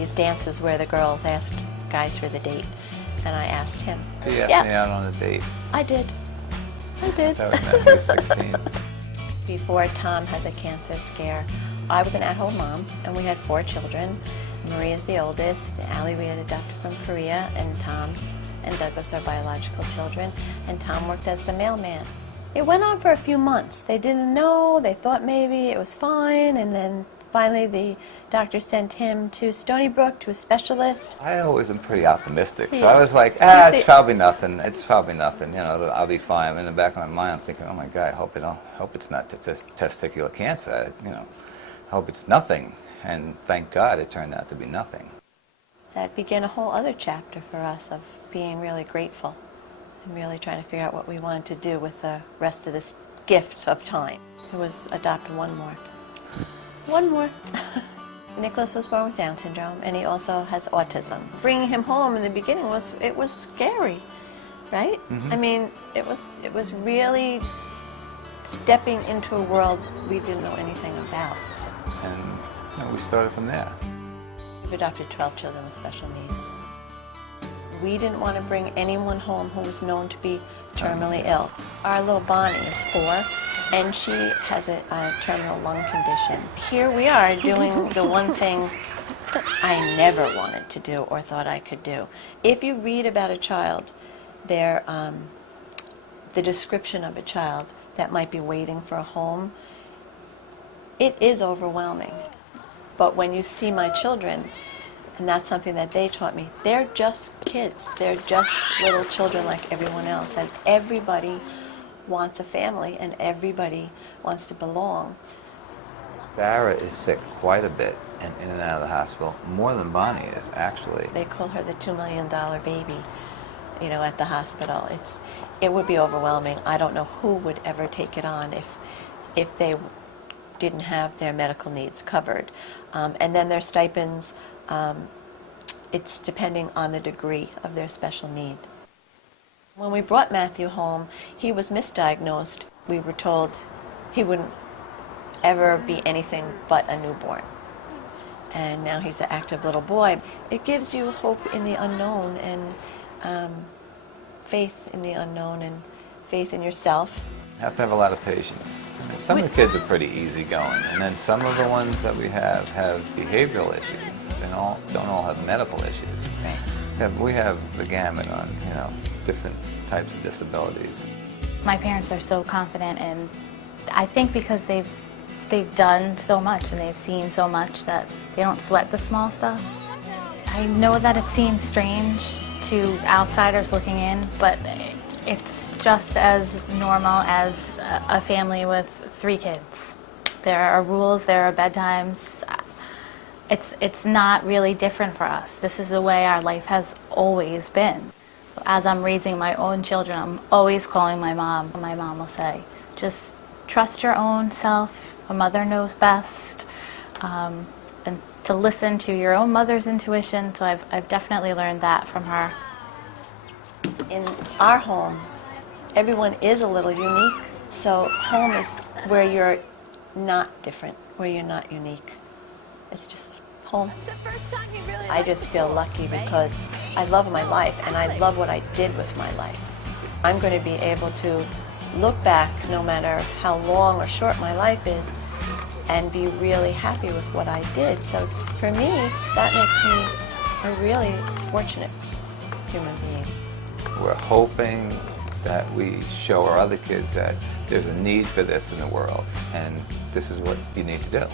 these dances where the girls asked guys for the date, and I asked him. He asked me out on a date. I did. I did. That's how we met. He was 16. Before Tom had the cancer scare, I was an at-home mom, and we had 4 children. Maria's the oldest. Allie we had adopted from Korea, and Tom's and Douglas are biological children, and Tom worked as the mailman. It went on for a few months. They didn't know. They thought maybe it was fine, and then finally the doctor sent him to Stony Brook to a specialist. I always am pretty optimistic, so Yes. I was like, it's probably nothing. It's probably nothing. You know, I'll be fine. In the back of my mind, I'm thinking, oh my God, I hope it's not testicular cancer. You know, I hope it's nothing. And thank God it turned out to be nothing. That began a whole other chapter for us of being really grateful and really trying to figure out what we wanted to do with the rest of this gift of time. It was adopt one more. One more. Nicholas was born with Down syndrome, and he also has autism. Bringing him home in the beginning was scary, right? Mm-hmm. I mean, it was really stepping into a world we didn't know anything about. And you know, we started from there. We've adopted 12 children with special needs. We didn't want to bring anyone home who was known to be terminally ill. Our little Bonnie is 4, and she has a terminal lung condition. Here we are doing the one thing I never wanted to do or thought I could do. If you read about a child, the description of a child that might be waiting for a home, it is overwhelming. But when you see my children, and that's something that they taught me, they're just kids. They're just little children like everyone else. And everybody wants a family, and everybody wants to belong. Sarah is sick quite a bit and in and out of the hospital, more than Bonnie is, actually. They call her the $2 million baby, you know, at the hospital. It would be overwhelming. I don't know who would ever take it on if they didn't have their medical needs covered. And then their stipends, it's depending on the degree of their special need. When we brought Matthew home, he was misdiagnosed. We were told he wouldn't ever be anything but a newborn. And now he's an active little boy. It gives you hope in the unknown and faith in the unknown and faith in yourself. You have to have a lot of patience. Some of the kids are pretty easygoing, and then some of the ones that we have behavioral issues. They don't all have medical issues. Right. Yeah, we have the gamut on, you know, different types of disabilities. My parents are so confident, and I think because they've done so much and they've seen so much that they don't sweat the small stuff. I know that it seems strange to outsiders looking in, but it's just as normal as a family with 3 kids. There are rules, there are bedtimes. It's not really different for us. This is the way our life has always been. As I'm raising my own children, I'm always calling my mom. My mom will say, just trust your own self. A mother knows best. And to listen to your own mother's intuition. So I've definitely learned that from her. In our home, everyone is a little unique. So home is where you're not different, where you're not unique. It's just home. I just feel lucky because I love my life and I love what I did with my life. I'm going to be able to look back, no matter how long or short my life is, and be really happy with what I did. So for me, that makes me a really fortunate human being. We're hoping that we show our other kids that there's a need for this in the world, and this is what you need to do.